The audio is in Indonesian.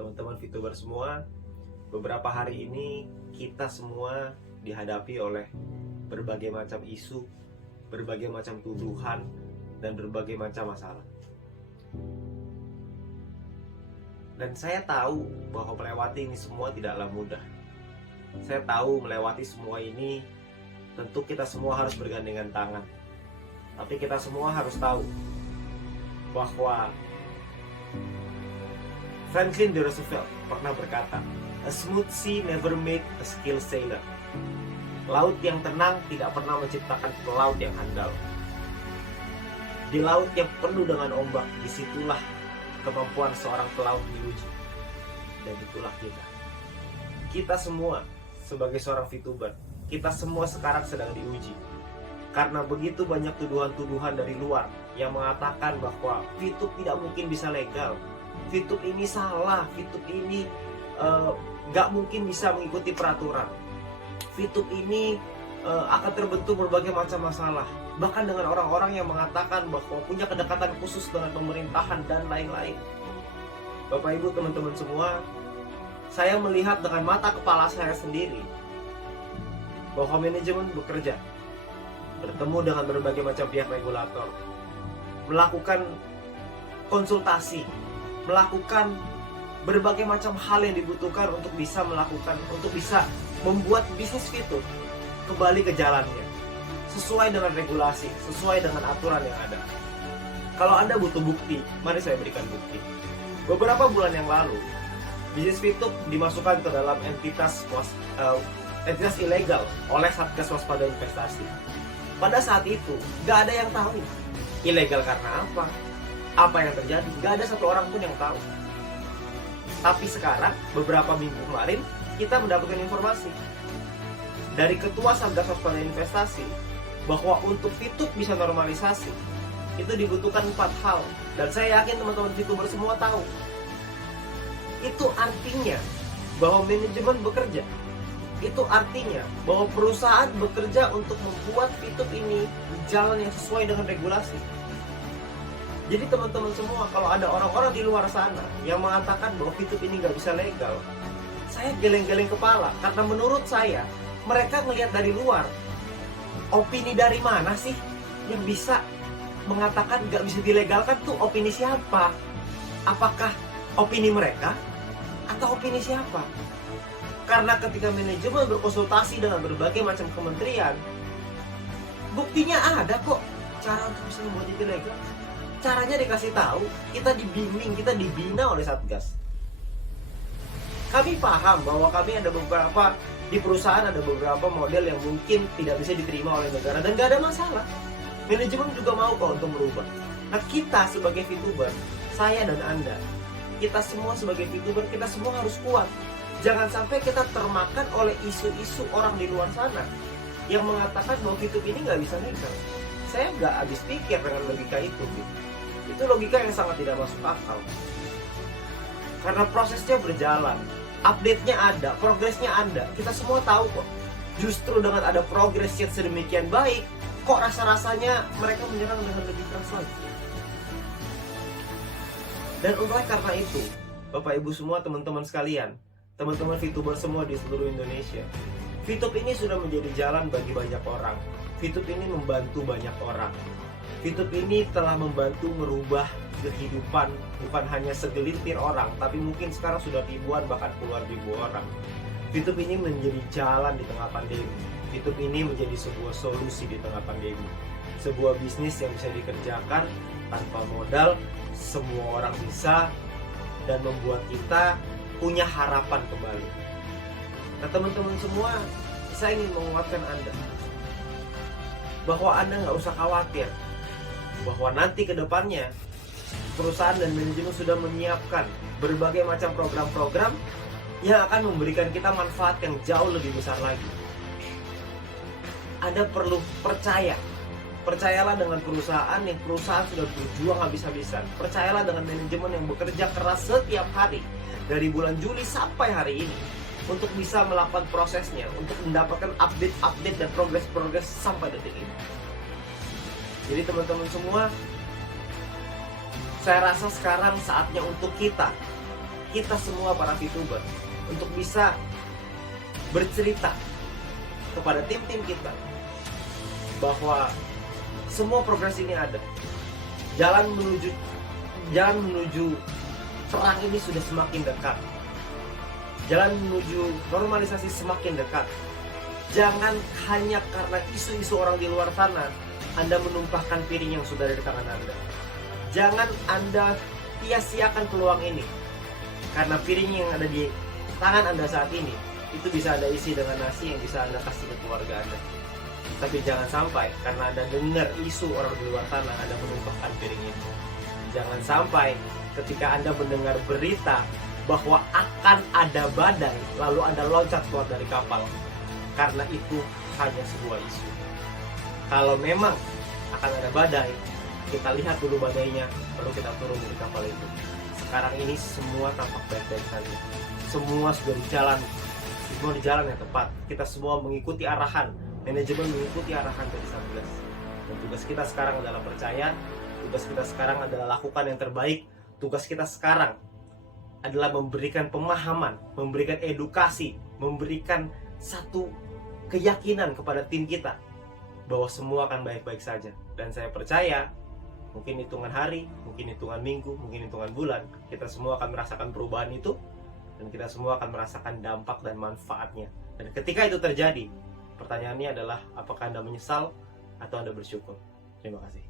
teman-teman VTuber semua. Beberapa hari ini kita semua dihadapi oleh berbagai macam isu, berbagai macam tuduhan, dan berbagai macam masalah. Dan saya tahu bahwa melewati ini semua tidaklah mudah. Saya tahu melewati semua ini tentu kita semua harus bergandengan tangan. Tapi kita semua harus tahu bahwa Franklin D. Roosevelt pernah berkata, "A smooth sea never made a skilled sailor." Laut yang tenang tidak pernah menciptakan pelaut yang handal. Di laut yang penuh dengan ombak, disitulah kemampuan seorang pelaut diuji. Dan itulah kita. Kita semua sebagai seorang VTuber, kita semua sekarang sedang diuji. Karena begitu banyak tuduhan-tuduhan dari luar yang mengatakan bahwa VTube tidak mungkin bisa legal, VTube ini salah, VTube ini gak mungkin bisa mengikuti peraturan, VTube ini akan terbentuk berbagai macam masalah. Bahkan dengan orang-orang yang mengatakan bahwa punya kedekatan khusus dengan pemerintahan dan lain-lain. Bapak Ibu teman-teman semua, saya melihat dengan mata kepala saya sendiri bahwa manajemen bekerja, bertemu dengan berbagai macam pihak regulator, melakukan konsultasi, melakukan berbagai macam hal yang dibutuhkan untuk bisa membuat bisnis VTube kembali ke jalannya, sesuai dengan regulasi, sesuai dengan aturan yang ada. Kalau Anda butuh bukti, mari saya berikan bukti. Beberapa bulan yang lalu, bisnis VTube dimasukkan ke dalam entitas ilegal oleh Satgas Waspada Investasi. Pada saat itu, gak ada yang tahu ilegal karena apa yang terjadi, gak ada satu orang pun yang tahu. Tapi sekarang, beberapa minggu kemarin, kita mendapatkan informasi dari Ketua Satgas Waspada Investasi bahwa untuk VTube bisa normalisasi, itu dibutuhkan 4 hal. Dan saya yakin teman-teman VTuber semua tahu. Itu artinya bahwa manajemen bekerja. Itu artinya bahwa perusahaan bekerja untuk membuat VTube ini di jalan yang sesuai dengan regulasi. Jadi teman-teman semua, kalau ada orang-orang di luar sana yang mengatakan bahwa VTube ini nggak bisa legal, saya geleng-geleng kepala. Karena menurut saya, mereka ngelihat dari luar. Opini dari mana sih yang bisa mengatakan nggak bisa dilegalkan? Tuh opini siapa? Apakah opini mereka atau opini siapa? Karena ketika manajemen berkonsultasi dengan berbagai macam kementerian, buktinya ada kok cara untuk bisa membuat itu legal. Caranya dikasih tahu, kita dibimbing, kita dibina oleh Satgas. Kami paham bahwa kami ada beberapa di perusahaan, ada beberapa model yang mungkin tidak bisa diterima oleh negara dan gak ada masalah. Manajemen juga mau kok untuk merubah. Nah, kita sebagai VTuber, saya dan Anda, kita semua sebagai VTuber, kita semua harus kuat. Jangan sampai kita termakan oleh isu-isu orang di luar sana yang mengatakan bahwa VTube ini nggak bisa legal. Saya nggak habis pikir dengan logika itu. Itu logika yang sangat tidak masuk akal. Karena prosesnya berjalan, update-nya ada, progresnya ada. Kita semua tahu kok. Justru dengan ada progres yang sedemikian baik, kok rasa-rasanya mereka menyerang dengan lebih keras lagi. Dan oleh karena itu, Bapak Ibu semua, teman-teman sekalian, teman-teman VTuber semua di seluruh Indonesia, VTube ini sudah menjadi jalan bagi banyak orang. VTube ini membantu banyak orang. VTube ini telah membantu merubah kehidupan bukan hanya segelintir orang, tapi mungkin sekarang sudah ribuan bahkan puluhan ribu orang. VTube ini menjadi jalan di tengah pandemi. VTube ini menjadi sebuah solusi di tengah pandemi. Sebuah bisnis yang bisa dikerjakan tanpa modal, semua orang bisa, dan membuat kita punya harapan kembali. Nah teman-teman semua, saya ingin menguatkan Anda bahwa Anda nggak usah khawatir bahwa nanti ke depannya perusahaan dan manajemen sudah menyiapkan berbagai macam program-program yang akan memberikan kita manfaat yang jauh lebih besar lagi. Anda perlu percayalah dengan perusahaan sudah berjuang habis-habisan. Percayalah dengan manajemen yang bekerja keras setiap hari dari bulan Juli sampai hari ini untuk bisa melakukan prosesnya, untuk mendapatkan update-update dan progres-progres sampai detik ini. Jadi teman-teman semua, saya rasa sekarang saatnya untuk kita kita semua para VTuber untuk bisa bercerita kepada tim-tim kita bahwa semua progres ini ada. Jalan menuju terang ini sudah semakin dekat. Jalan menuju normalisasi semakin dekat. Jangan hanya karena isu-isu orang di luar sana Anda menumpahkan piring yang sudah ada di tangan Anda. Jangan Anda sia-siakan peluang ini, karena piring yang ada di tangan Anda saat ini itu bisa Anda isi dengan nasi yang bisa Anda kasih ke keluarga Anda. Tapi jangan sampai karena Anda dengar isu orang di luar sana Anda menumpahkan piring itu. Jangan sampai ketika Anda mendengar berita bahwa akan ada badai lalu Anda loncat keluar dari kapal, karena itu hanya sebuah isu. Kalau memang akan ada badai, kita lihat dulu badainya, baru kita turun dari kapal itu. Sekarang ini semua tampak baik-baik saja. Semua sudah di jalan yang tepat. Kita semua mengikuti arahan, manajemen mengikuti arahan dari Satgas. Dan tugas kita sekarang adalah percaya, tugas kita sekarang adalah lakukan yang terbaik, tugas kita sekarang adalah memberikan pemahaman, memberikan edukasi, memberikan satu keyakinan kepada tim kita bahwa semua akan baik-baik saja. Dan saya percaya mungkin hitungan hari, mungkin hitungan minggu, mungkin hitungan bulan, kita semua akan merasakan perubahan itu, dan kita semua akan merasakan dampak dan manfaatnya. Dan ketika itu terjadi, pertanyaannya adalah apakah Anda menyesal atau Anda bersyukur? Terima kasih.